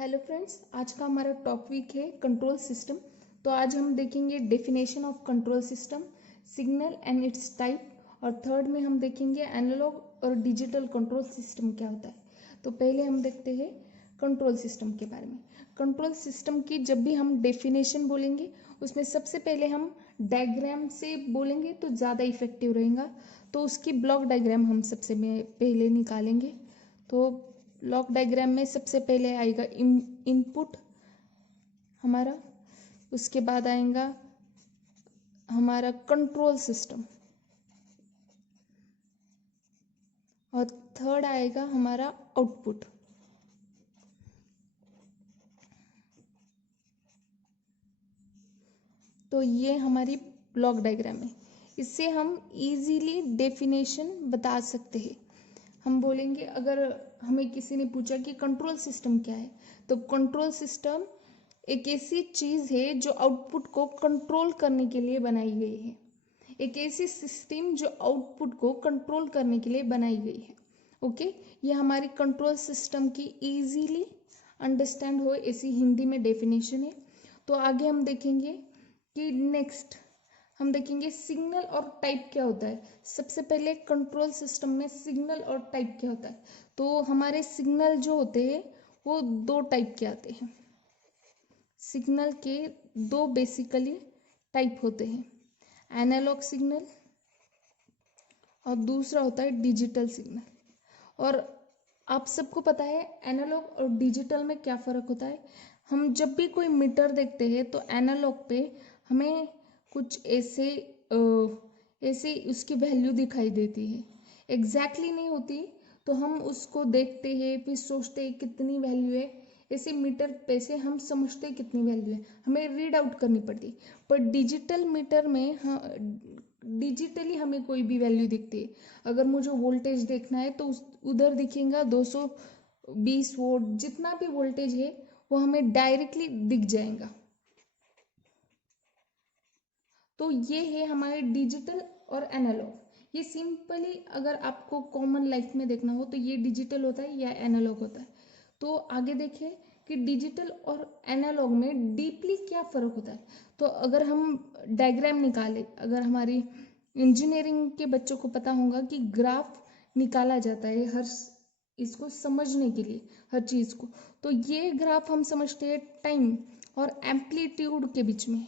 Hello friends, आज का हमारा टॉपिक है कंट्रोल सिस्टम। तो आज हम देखेंगे definition of control system, signal and it's type, और थर्ड में हम देखेंगे एनालॉग और डिजिटल कंट्रोल सिस्टम क्या होता है। तो पहले हम देखते हैं कंट्रोल सिस्टम के बारे में। कंट्रोल सिस्टम की जब भी हम डेफिनेशन बोलेंगे उसमें सबसे पहले हम डायग्राम से बोलेंगे तो ज़्यादा इफेक्टिव रहेगा। तो उसकी ब्लॉक डायग्राम हम सबसे पहले निकालेंगे। तो ब्लॉक डायग्राम में सबसे पहले आएगा इनपुट हमारा, उसके बाद आएगा हमारा कंट्रोल सिस्टम, और थर्ड आएगा हमारा आउटपुट। तो ये हमारी ब्लॉक डायग्राम है। इससे हम इजीली डेफिनेशन बता सकते हैं। हम बोलेंगे, अगर हमें किसी ने पूछा कि कंट्रोल सिस्टम क्या है, तो कंट्रोल सिस्टम एक ऐसी चीज़ है जो आउटपुट को कंट्रोल करने के लिए बनाई गई है। एक ऐसी सिस्टम जो आउटपुट को कंट्रोल करने के लिए बनाई गई है। ओके, ये हमारी कंट्रोल सिस्टम की इजीली अंडरस्टैंड हो ऐसी हिंदी में डेफिनेशन है। तो आगे हम देखेंगे कि नेक्स्ट हम देखेंगे सिग्नल और टाइप क्या होता है। सबसे पहले कंट्रोल सिस्टम में सिग्नल और टाइप क्या होता है। तो हमारे सिग्नल जो होते हैं वो दो टाइप के आते हैं। सिग्नल के दो बेसिकली टाइप होते हैं, एनालॉग सिग्नल और दूसरा होता है डिजिटल सिग्नल। और आप सबको पता है एनालॉग और डिजिटल में क्या फ़र्क होता है। हम जब भी कोई मीटर देखते हैं तो एनालॉग पे हमें कुछ ऐसे उसकी वैल्यू दिखाई देती है, एग्जैक्टली नहीं होती। तो हम उसको देखते हैं, फिर सोचते हैं कितनी वैल्यू है। ऐसे मीटर पे से हम समझते हैं कितनी वैल्यू है, हमें रीड आउट करनी पड़ती। पर डिजिटल मीटर में डिजिटली हमें कोई भी वैल्यू दिखती है। अगर मुझे वोल्टेज देखना है तो उधर दिखेगा 220 वोल्ट, जितना भी वोल्टेज है वो हमें डायरेक्टली दिख जाएगा। तो ये है हमारे डिजिटल और एनालॉग। ये सिंपली अगर आपको कॉमन लाइफ में देखना हो तो ये डिजिटल होता है या एनालॉग होता है। तो आगे देखिए कि डिजिटल और एनालॉग में डीपली क्या फ़र्क होता है। तो अगर हम डायग्राम निकालें, अगर हमारी इंजीनियरिंग के बच्चों को पता होगा कि ग्राफ निकाला जाता है हर इसको समझने के लिए, हर चीज़ को। तो ये ग्राफ हम समझते हैं टाइम और एम्पलीट्यूड के बीच में।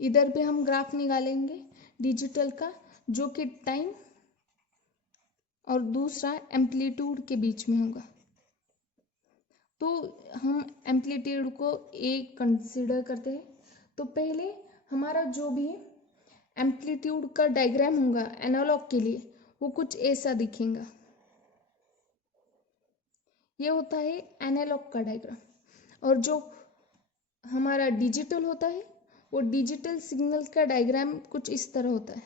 इधर पे हम ग्राफ निकालेंगे डिजिटल का, जो कि टाइम और दूसरा एम्पलीट्यूड के बीच में होगा। तो हम एम्पलीट्यूड को एक कंसिडर करते हैं। तो पहले हमारा जो भी एम्पलीट्यूड का डायग्राम होगा एनालॉग के लिए वो कुछ ऐसा दिखेगा। ये होता है एनालॉग का डायग्राम। और जो हमारा डिजिटल होता है वो डिजिटल सिग्नल का डायग्राम कुछ इस तरह होता है।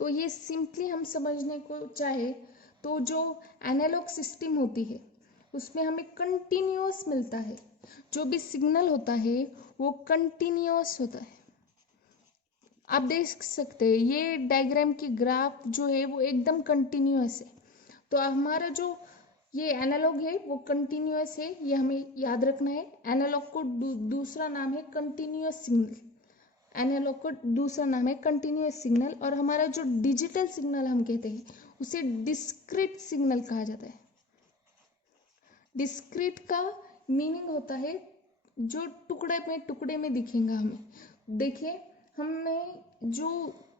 तो ये सिंपली हम समझने को चाहे तो जो एनालॉग सिस्टम होती है उसमें हमें कंटिन्यूअस मिलता है। जो भी सिग्नल होता है वो कंटिन्यूअस होता है। आप देख सकते हैं ये डायग्राम की ग्राफ जो है वो एकदम कंटिन्यूअस है। तो हमारा जो ये एनालॉग है वो कंटिन्यूअस है, ये हमें याद रखना है। एनालॉग को दूसरा नाम है कंटिन्यूअस सिग्नल। एनालॉग को दूसरा नाम है कंटिन्यूअस सिग्नल। और हमारा जो डिजिटल सिग्नल हम कहते हैं उसे डिस्क्रीट सिग्नल कहा जाता है। डिस्क्रीट का मीनिंग होता है जो टुकड़े में दिखेगा हमें। देखिए, हमें जो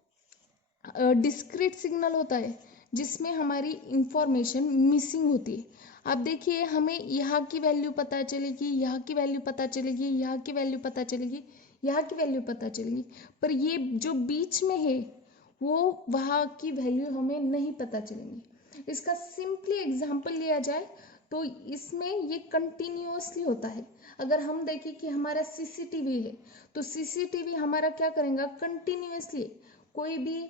डिस्क्रीट सिग्नल होता है जिसमें हमारी इंफॉर्मेशन मिसिंग होती है। आप देखिए, हमें यहाँ की वैल्यू पता चलेगी, यहाँ की वैल्यू पता चलेगी, यहाँ की वैल्यू पता चलेगी, यहाँ की वैल्यू पता चलेगी, पर ये जो बीच में है वो वहाँ की वैल्यू हमें नहीं पता चलेंगी। इसका सिंपली एग्जांपल लिया जाए तो इसमें ये कंटिन्यूअसली होता है। अगर हम देखें कि हमारा सीसीटीवी है तो सीसीटीवी हमारा क्या करेगा, कंटिन्यूअसली कोई भी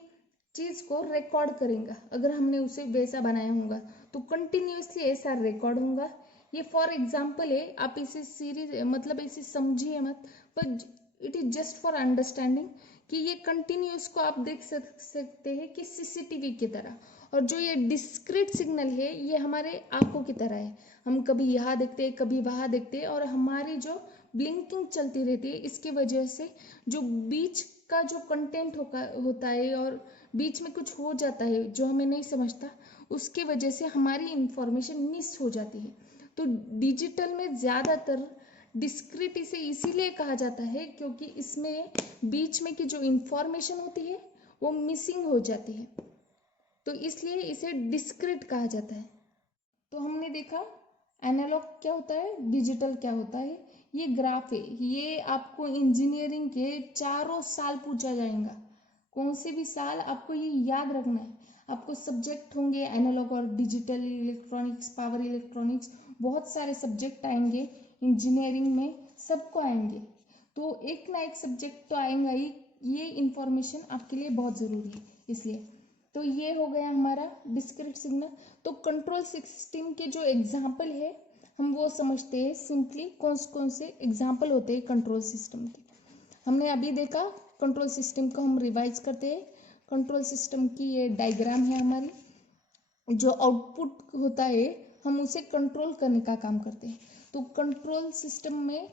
चीज़ को रिकॉर्ड करेगा। अगर हमने उसे वैसा बनाया होगा तो कंटिन्यूअसली ऐसा रिकॉर्ड होगा। ये फॉर एग्जाम्पल है, आप इसे सीरीज मतलब इसे समझिए मत, पर it is just for understanding कि ये कंटिन्यूस को आप देख सकते हैं कि सीसीटीवी की तरह, और जो ये डिस्क्रीट सिग्नल है ये हमारे आंखों की तरह है। हम कभी यहाँ देखते हैं, कभी वहाँ देखते हैं, और हमारी जो ब्लिंकिंग चलती रहती है, इसकी वजह से जो बीच का जो कंटेंट होता है और बीच में कुछ हो जाता है जो हमें नहीं समझता, उसके वजह से हमारी इंफॉर्मेशन मिस हो जाती है। तो डिजिटल में ज़्यादातर डिस्क्रीट इसे इसीलिए कहा जाता है क्योंकि इसमें बीच में की जो इंफॉर्मेशन होती है वो मिसिंग हो जाती है, तो इसलिए इसे डिस्क्रीट कहा जाता है। तो हमने देखा एनालॉग क्या होता है, डिजिटल क्या होता है। ये ग्राफ है, ये आपको इंजीनियरिंग के चारों साल पूछा जाएगा, कौन से भी साल आपको ये याद रखना है। आपको सब्जेक्ट होंगे एनालॉग और डिजिटल, इलेक्ट्रॉनिक्स, पावर इलेक्ट्रॉनिक्स, बहुत सारे सब्जेक्ट आएंगे इंजीनियरिंग में, सबको आएंगे, तो एक ना एक सब्जेक्ट तो आएगा ही। ये इंफॉर्मेशन आपके लिए बहुत ज़रूरी है इसलिए। तो ये हो गया हमारा डिस्क्रीट सिग्नल। तो कंट्रोल सिस्टम के जो एग्जाम्पल है हम वो समझते हैं सिंपली, कौन से एग्जाम्पल होते हैं कंट्रोल सिस्टम के। हमने अभी देखा कंट्रोल सिस्टम को हम रिवाइज करते हैं। कंट्रोल सिस्टम की ये डायग्राम है हमारी, जो आउटपुट होता है हम उसे कंट्रोल करने का काम करते हैं। तो कंट्रोल सिस्टम में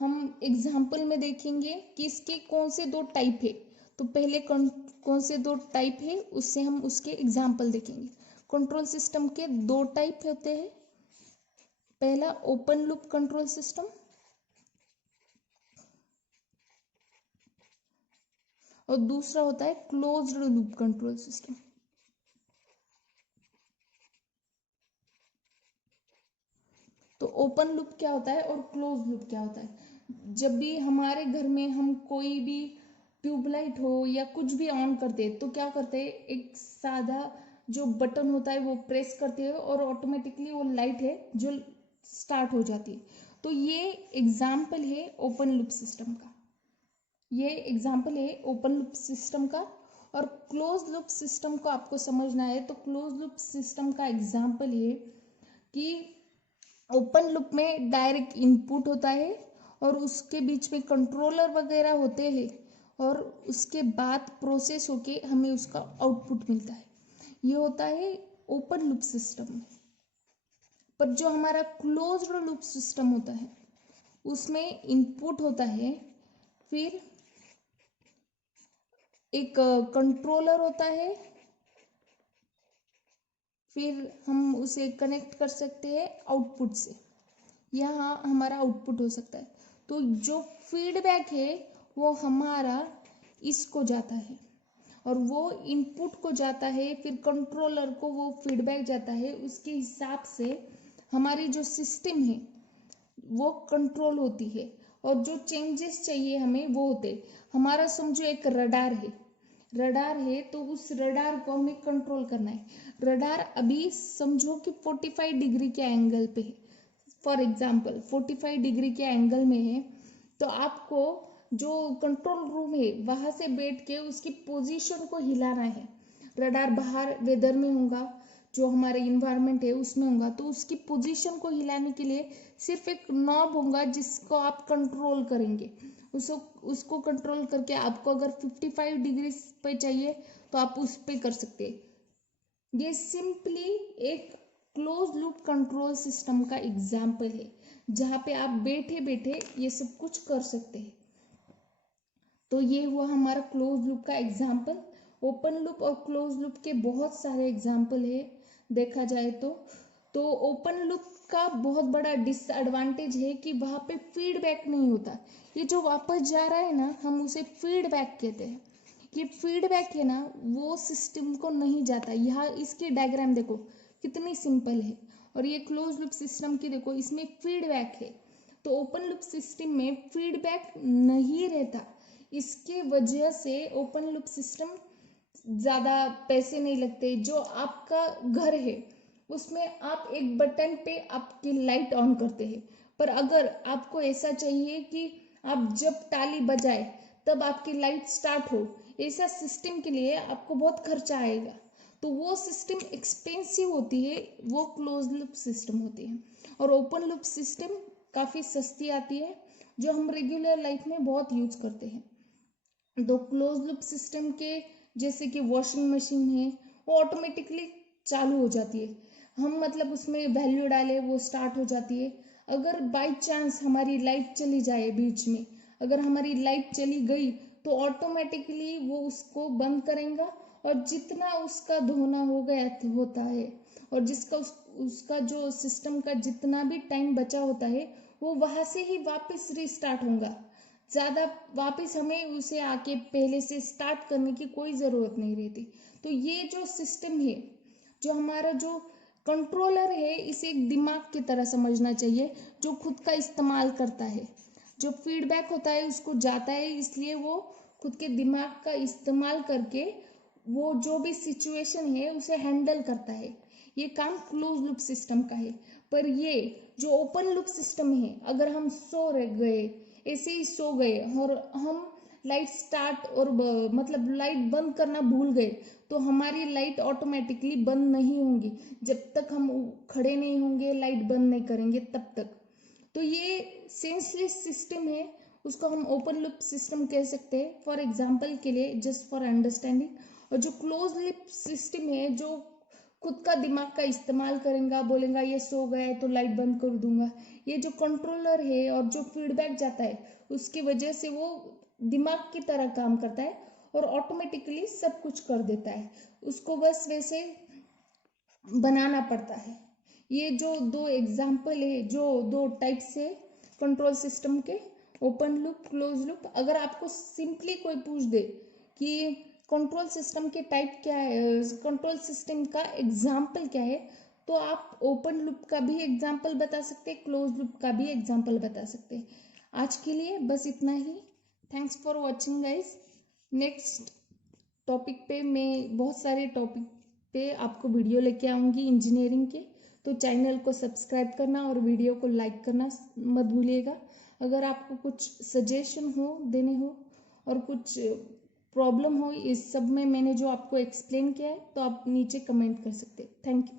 हम एग्जाम्पल में देखेंगे कि इसके कौन से दो टाइप है। तो पहले कौन से दो टाइप है उससे हम उसके एग्जाम्पल देखेंगे। कंट्रोल सिस्टम के दो टाइप होते हैं, पहला ओपन लूप कंट्रोल सिस्टम और दूसरा होता है क्लोज्ड लूप कंट्रोल सिस्टम। तो ओपन लूप क्या होता है और क्लोज लूप क्या होता है। जब भी हमारे घर में हम कोई भी ट्यूबलाइट हो या कुछ भी ऑन करते हैं तो क्या करते हैं, एक सादा जो बटन होता है वो प्रेस करते हैं और ऑटोमेटिकली वो लाइट है जो स्टार्ट हो जाती है। तो ये एग्जाम्पल है ओपन लूप सिस्टम का, ये एग्जाम्पल है ओपन लूप सिस्टम का। और क्लोज लूप सिस्टम को आपको समझना है तो क्लोज लूप सिस्टम का एग्जाम्पल है कि ओपन लूप में डायरेक्ट इनपुट होता है और उसके बीच में कंट्रोलर वगैरह होते हैं और उसके बाद प्रोसेस होके हमें उसका आउटपुट मिलता है। ये होता है ओपन लूप सिस्टम में। पर जो हमारा क्लोज्ड लूप सिस्टम होता है उसमें इनपुट होता है, फिर एक कंट्रोलर होता है, फिर हम उसे कनेक्ट कर सकते हैं आउटपुट से, यहाँ हमारा आउटपुट हो सकता है। तो जो फीडबैक है वो हमारा इसको जाता है और वो इनपुट को जाता है, फिर कंट्रोलर को वो फीडबैक जाता है, उसके हिसाब से हमारी जो सिस्टम है वो कंट्रोल होती है और जो चेंजेस चाहिए हमें वो होते। हमारा समझो एक रडार है, रडार है तो उस रडार को हमें कंट्रोल करना है। रडार अभी समझो कि 45 डिग्री के एंगल पे है, फॉर एग्जाम्पल 45 डिग्री के एंगल में है, तो आपको जो कंट्रोल रूम है वहां से बैठ के उसकी पोजीशन को हिलाना है। रडार बाहर वेदर में होगा, जो हमारे इन्वायरमेंट है उसमें होगा, तो उसकी पोजीशन को हिलाने के लिए सिर्फ एक नॉब होगा जिसको आप कंट्रोल करेंगे। उसको कंट्रोल करके आपको अगर 55 डिग्री पे चाहिए तो आप उस पे कर सकते हैं। ये सिंपली एक क्लोज लूप कंट्रोल सिस्टम का एग्जाम्पल है जहाँ पे आप बैठे बैठे ये सब कुछ कर सकते हैं। तो ये हुआ हमारा क्लोज लूप का एग्जाम्पल। ओपन लूप और क्लोज लूप के बहुत सारे एग्जाम्पल है देखा जाए तो ओपन लूप का बहुत बड़ा डिसएडवांटेज है कि वहाँ पे फीडबैक नहीं होता। ये जो वापस जा रहा है ना हम उसे फीडबैक कहते हैं। ये फीडबैक है ना वो सिस्टम को नहीं जाता। यहाँ इसकी डायग्राम देखो कितनी सिंपल है, और ये क्लोज लूप सिस्टम की देखो इसमें फीडबैक है। तो ओपन लूप सिस्टम में फीडबैक नहीं रहता, इसके वजह से ओपन लूप सिस्टम ज़्यादा पैसे नहीं लगते। जो आपका घर है उसमें आप एक बटन पे आपकी लाइट ऑन करते हैं, पर अगर आपको ऐसा चाहिए कि आप जब ताली बजाए तब आपकी लाइट स्टार्ट हो, ऐसा सिस्टम के लिए आपको बहुत खर्चा आएगा। तो वो सिस्टम एक्सपेंसिव होती है, वो क्लोज लूप सिस्टम होती है। और ओपन लूप सिस्टम काफ़ी सस्ती आती है जो हम रेगुलर लाइफ में बहुत यूज करते हैं। तो क्लोज लूप सिस्टम के जैसे कि वॉशिंग मशीन है, वो ऑटोमेटिकली चालू हो जाती है। हम मतलब उसमें वैल्यू डाले, वो स्टार्ट हो जाती है। अगर बाय चांस हमारी लाइट चली जाए बीच में, अगर हमारी लाइट चली गई तो ऑटोमेटिकली वो उसको बंद करेगा, और जितना उसका धोना हो गया होता है, और जिसका उसका जो सिस्टम का जितना भी टाइम बचा होता है, वो वहां से ही वापस रिस्टार्ट होगा। ज़्यादा वापस हमें उसे आके पहले से स्टार्ट करने की कोई ज़रूरत नहीं रहती। तो ये जो सिस्टम है, जो हमारा जो कंट्रोलर है, इसे एक दिमाग की तरह समझना चाहिए, जो खुद का इस्तेमाल करता है। जो फीडबैक होता है उसको जाता है, इसलिए वो खुद के दिमाग का इस्तेमाल करके वो जो भी सिचुएशन है उसे हैंडल करता है। ये काम क्लोज लूप सिस्टम का है। पर ये जो ओपन लूप सिस्टम है, अगर हम सो रह गए, ऐसे ही सो गए और हम लाइट स्टार्ट और मतलब लाइट बंद करना भूल गए, तो हमारी लाइट ऑटोमेटिकली बंद नहीं होंगी। जब तक हम खड़े नहीं होंगे, लाइट बंद नहीं करेंगे, तब तक। तो ये सेंसलेस सिस्टम है, उसको हम ओपन लूप सिस्टम कह सकते हैं, फॉर एग्जाम्पल के लिए, जस्ट फॉर अंडरस्टैंडिंग। और जो क्लोज लूप सिस्टम है, जो खुद का दिमाग का इस्तेमाल करेगा, बोलेगा ये सो गया है तो लाइट बंद कर दूंगा, ये जो कंट्रोलर है और जो फीडबैक जाता है, उसकी वजह से वो दिमाग की तरह काम करता है और ऑटोमेटिकली सब कुछ कर देता है। उसको बस वैसे बनाना पड़ता है। ये जो दो एग्जाम्पल है, जो दो टाइप्स है कंट्रोल सिस्टम के, ओपन लूप, क्लोज लूप। अगर आपको सिंपली कोई पूछ दे कि कंट्रोल सिस्टम के टाइप क्या है, कंट्रोल सिस्टम का एग्जाम्पल क्या है, तो आप ओपन लूप का भी एग्जाम्पल बता सकते हैं, क्लोज लूप का भी एग्जाम्पल बता सकते हैं। आज के लिए बस इतना ही। Thanks for watching guys. Next topic पे मैं बहुत सारे टॉपिक पे आपको वीडियो लेके आऊँगी इंजीनियरिंग के। तो चैनल को सब्सक्राइब करना और वीडियो को लाइक करना मत भूलिएगा। अगर आपको कुछ सजेशन हो देने हो और कुछ प्रॉब्लम हो इस सब में, मैंने जो आपको एक्सप्लेन किया है, तो आप नीचे कमेंट कर सकते हैं। Thank you.